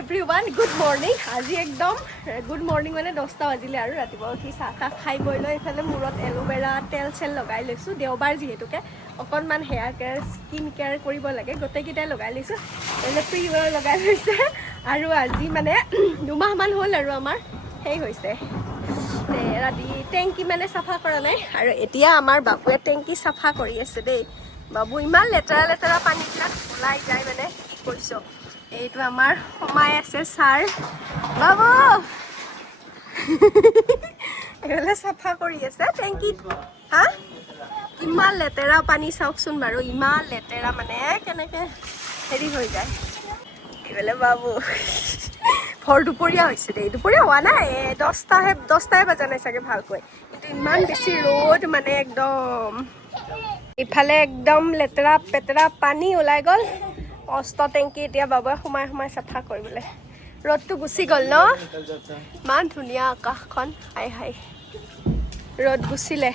everyone good morning আজি একদম good morning মানে 10টা বাজিলে আৰু ৰাতিপুৱা উঠি চাহ তাহ খাই বৈ লৈ এইফালে মূৰত এল'ভেৰা তেল চেল লগাই লৈছোঁ দেওবাৰ যিহেতুকে অকণমান হেয়াৰ কেয়াৰ স্কিন কেয়াৰ কৰিব লাগে গোটেইকেইটাই লগাই লৈছোঁ এনে প্ৰি অইল লগাই লৈছে আৰু আজি মানে 2 মাহমান হ'ল আৰু আমাৰ সেই হৈছে ৰাতি টেংকি মানে চাফা কৰা নাই আৰু এতিয়া আমাৰ বাবুৱে টেংকি চাফা কৰি আছে দেই বাবু ইমান লেতেৰা লেতেৰা পানীবিলাক ওলাই যায় মানে কি কৰিছ এইটো আমাৰ সোমাই আছে ছাৰ বাবু এইফালে চাফা কৰি আছে টেংকিত হা ইমান লেতেৰা পানী চাওকচোন বাৰু ইমান লেতেৰা মানে কেনেকৈ হেৰি হৈ যায় এইফালে বাবু ভৰ দুপৰীয়া হৈছে দেই দুপৰীয়া হোৱা নাই 10টাই বজা নাই চাগে ভালকৈ কিন্তু ইমান বেছি ৰ'দ মানে একদম ইফালে একদম লেতেৰা পেতেৰা পানী ওলাই গ'ল অস্ত টেংকি এতিয়া বাবুৱে সোমাই সোমাই চাফা কৰিবলৈ ৰ'দটো গুচি গ'ল ন ইমান ধুনীয়া আকাশখন হাই হাই ৰ'দ গুচিলে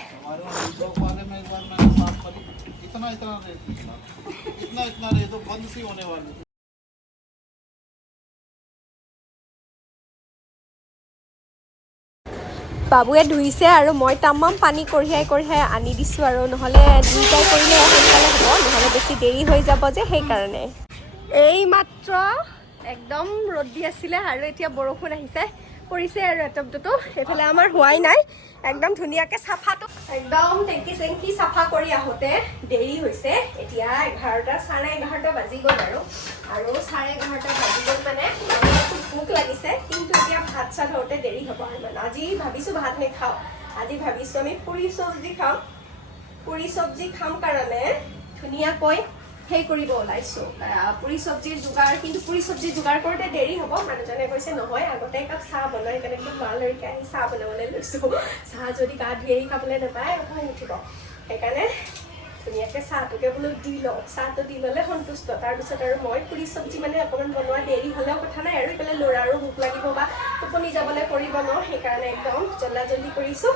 বাবুৱে ধুইছে আৰু মই তামাম পানী কঢ়িয়াই আনি দিছোঁ আৰু নহ'লে দুইটাই কৰিলে সোনকালে হ'ব নহ'লে বেছি দেৰি হৈ যাব যে সেইকাৰণে এই মাত্ৰ একদম ৰ'দ দি আছিলে আৰু এতিয়া বৰষুণ আহিছে পৰিছে আৰু এটপ দুটপ এইফালে আমাৰ হোৱাই নাই একদম ধুনীয়াকৈ চাফাটো একদম টেংকি চেংকি চাফা কৰি আহোঁতে দেৰি হৈছে এতিয়া 11টা 11:30 বাজি গ'ল আৰু 11:30 বাজি গ'ল মানে খুব ভোক লাগিছে কিন্তু এতিয়া ভাত চাত হওঁতে দেৰি হ'ব আৰু মানে আজি ভাবিছোঁ ভাত নেখাওঁ আজি ভাবিছোঁ আমি পুৰি চব্জি খাম কাৰণে ধুনীয়াকৈ সেই কৰিব ওলাইছোঁ পুৰি চব্জিৰ যোগাৰ কিন্তু পুৰি চব্জি যোগাৰ কৰোঁতে দেৰি হ'ব মানুহজনে কৈছে নহয় আগতে একাপ চাহ বনাই কেনেকৈ লৰালৰিকৈ আহি চাহ বনাবলৈ লৈছোঁ চাহ যদি গা ধুই আহি খাবলৈ নাপায় খং উঠিব সেইকাৰণে ধুনীয়াকৈ চাহটোকে বোলো দি লওঁ চাহটো দি ল'লে সন্তুষ্ট তাৰপিছত আৰু মই পুৰি চব্জি মানে অকণমান বনোৱা দেৰি হ'লেও কথা নাই আৰু এইফালে ল'ৰাৰো ভোক লাগিব বা টোপনি যাবলৈ কৰিব ন সেইকাৰণে একদম জল্দি কৰিছোঁ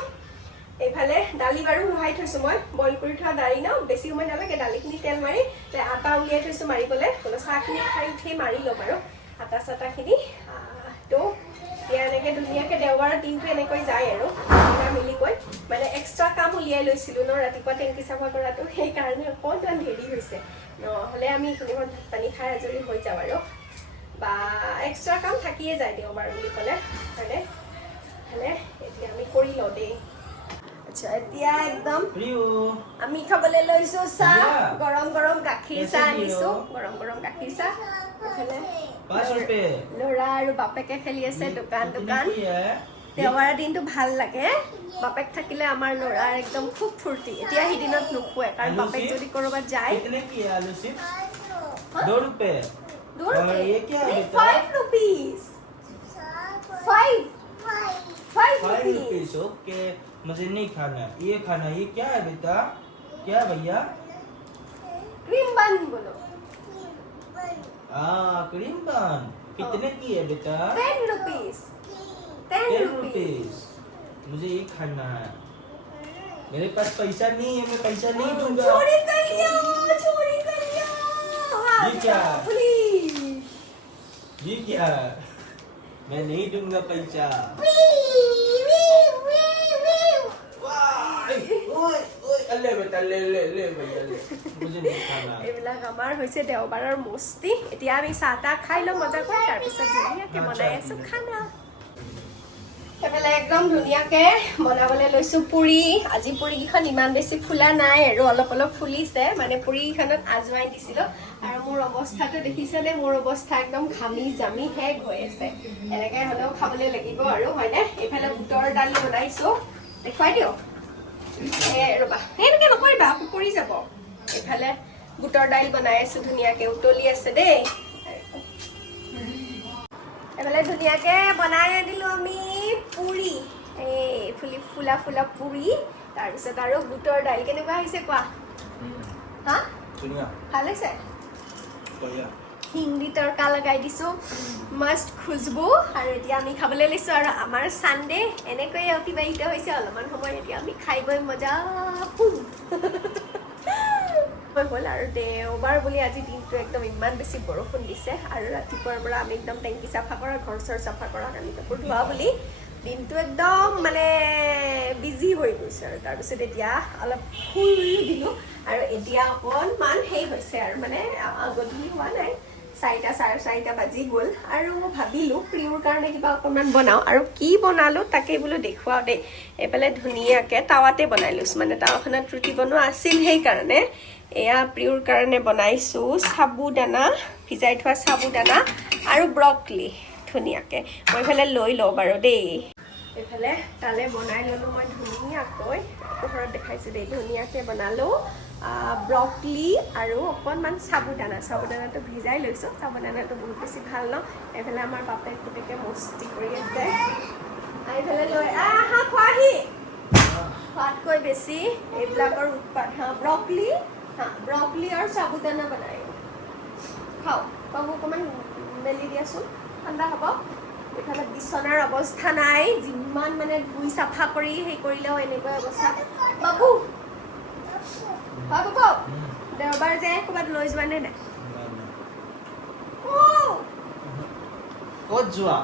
এইফালে দালি বাৰু উহাই থৈছোঁ মই বইল কৰি থোৱা দালি ন বেছি সময় নালাগে দালিখিনি তেল মাৰি আটা উলিয়াই থৈছোঁ মাৰিবলৈ চাহখিনি খাই উঠি মাৰি ল'ম আৰু আটা চাটাখিনি তো এতিয়া এনেকৈ ধুনীয়াকৈ দেওবাৰৰ দিনটো এনেকৈ যায় আৰু মিলিকৈ মানে এক্সট্ৰা কাম উলিয়াই লৈছিলোঁ ন ৰাতিপুৱা টেংকি চাফা কৰাটো সেইকাৰণে অকণমান দেৰি হৈছে নহ'লে আমি এইখিনি ভাত পানী খাই আজৰি হৈ যাওঁ আৰু বা এক্সট্ৰা কাম থাকিয়ে যায় দেওবাৰ বুলি ক'লে হয়নে হ'লে এতিয়া আমি কৰি লওঁ দেই আচ্ছা এতিয়া একদম আমি খাবলৈ লৈছোঁ চাহ গৰম গৰম গাখীৰ চাহ আনিছোঁ গৰম গৰম গাখীৰ চাহ ল'ৰা আৰু বাপেকে খেলি আছে দোকান দেওবাৰৰ দিনটো ভাল লাগে বাপেক থাকিলে আমাৰ ল'ৰাৰ একদম খুব ফূৰ্তি এতিয়া সিদিনত নোখোৱে কাৰণ বাপেক যদি ক'ৰবাত যায় 5 rupees ओके मुझे नहीं खाना ये क्या है बेटा क्या भैया क्रीम बन बोलो क्रीम बन कितने की है बेटा 10 rupees 10 रुपीस मुझे ये खाना है मेरे पास पैसा नहीं है मैं पैसा नहीं दूंगा चोरी कर लिया ये क्या प्लीज ये क्या मैं नहीं दूंगा पैसा ले बेटा ले भैया ले मुझे नहीं खाना এইবিলাক আমাৰ হৈছে দেওবাৰৰ মস্তি এতিয়া আমি চাহ তাহ খাই লওঁ মজাকৈ তাৰপিছত ধুনীয়াকৈ বনাই আছোঁ খানা এইফালে একদম ধুনীয়াকৈ বনাবলৈ লৈছোঁ পুৰি আজি পুৰিকেইখন ইমান বেছি ফুলা নাই আৰু অলপ অলপ ফুলিছে মানে পুৰিকেইখনত আজৱাইন দিছিলোঁ আৰু মোৰ অৱস্থাটো দেখিছেনে মোৰ অৱস্থা একদম ঘামি জামি শেষ হৈ আছে এনেকৈ হ'লেও খাবলৈ লাগিব আৰু হয়নে এইফালে বুটৰ দালি বনাইছোঁ দেখুৱাই দিয়ক ৰ'বা এনেকৈ নকৰিবা পৰি যাব এইফালে বুটৰ দাইল বনাই আছোঁ ধুনীয়াকৈ উতলি আছে দেই এইফালে ধুনীয়াকৈ বনাই দিলোঁ আমি পুৰি এই ফুলা পুৰি তাৰপিছত আৰু বুটৰ দাইল কেনেকুৱা হৈছে কোৱা হা ভাল হৈছে হিন্দী তৰকা লগাই দিছোঁ মস্ত খুজবু আৰু এতিয়া আমি খাবলৈ লৈছোঁ আৰু আমাৰ ছানডে এনেকৈয়ে অতিবাহিত হৈছে অলপমান সময় এতিয়া আমি খাই বৈ মজা হ'ল আৰু দেওবাৰ বুলি আজি দিনটো একদম ইমান বেছি বৰষুণ দিছে আৰু ৰাতিপুৱাৰ পৰা আমি একদম টেংকি চাফা কৰা ঘৰ চৰ চাফা কৰা কানি কাপোৰ ধোৱা বুলি দিনটো একদম মানে বিজি হৈ গৈছে আৰু তাৰপিছত এতিয়া অলপ শুই দিলোঁ আৰু এতিয়া অকণমান সেই হৈছে আৰু মানে গধূলি হোৱা নাই 4টা 4:30 বাজি গ'ল আৰু ভাবিলোঁ প্ৰিয়ৰ কাৰণে কিবা অকণমান বনাওঁ আৰু কি বনালোঁ তাকে বোলো দেখুৱাওঁ দেই এইফালে ধুনীয়াকৈ টাৱাতে বনাই লৈছোঁ মানে টাৱাখনত ৰুটি বনোৱা আছিল সেইকাৰণে এয়া প্ৰিয়ৰ কাৰণে বনাইছোঁ সাবুদানা ভিজাই থোৱা সাবুদানা আৰু ব্ৰকলি ধুনীয়াকৈ মই এইফালে লৈ লওঁ বাৰু দেই এইফালে তালে বনাই ল'লোঁ মই ধুনীয়াকৈ পোহৰত দেখাইছোঁ দেই ধুনীয়াকৈ বনালোঁ ব্ৰকলি আৰু অকণমান সাবুদানাটো ভিজাই লৈছোঁ সাবুদানাটো বহুত বেছি ভাল ন এইফালে আমাৰ বাপেক পুতেকে মস্তি কৰি আছে এইফালে লৈ আহা খোৱাহি খোৱাতকৈ বেছি এইবিলাকৰ উৎপাত ব্ৰকলি আৰু সাবুদানা বনাই খাওঁ বাবু অকণমান মেলি দিয়াচোন ঠাণ্ডা হ'ব এইফালে বিচনাৰ অৱস্থা নাই যিমান মানে ধুই চাফা কৰি সেই কৰিলেও এনেকুৱা অৱস্থা বাবু বাবু দেওবাৰ যে ক'ৰবাত লৈ যোৱা নে নাই ক'ত যোৱা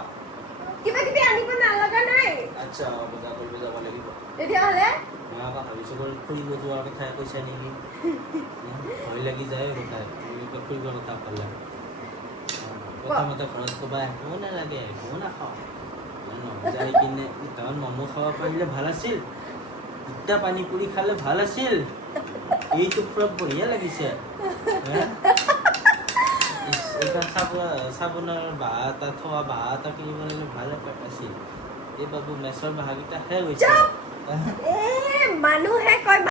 কিবা কিবি আনিব নালাগা নাই আচ্ছা বজাৰ কৰিব যাব লাগিব তেতিয়াহ'লে মই আকৌ ভাবিছোঁ বাৰু ফুৰিব যোৱাৰ কথাই কৈছা নেকি ভয় লাগি যায় কথাই ফুৰিবৰ কথা ক'লে প্ৰথমতে ঘৰত ক'বা একো নালাগে একো নাখাওঁ যাই কিনে দুটামান ম'ম' খাব পাৰিলে ভাল আছিল দুটা পানী পুৰি খালে ভাল আছিল এইটো পুৰা বঢ়িয়া লাগিছে এইখন চাবোনৰ বাঁহ এটা থোৱা বাঁহ এটা কিনিব লাগিলে ভাল আছিল এই বাবু মেচৰ বাঁহকেইটা শেষ হৈছে মানুহে কয়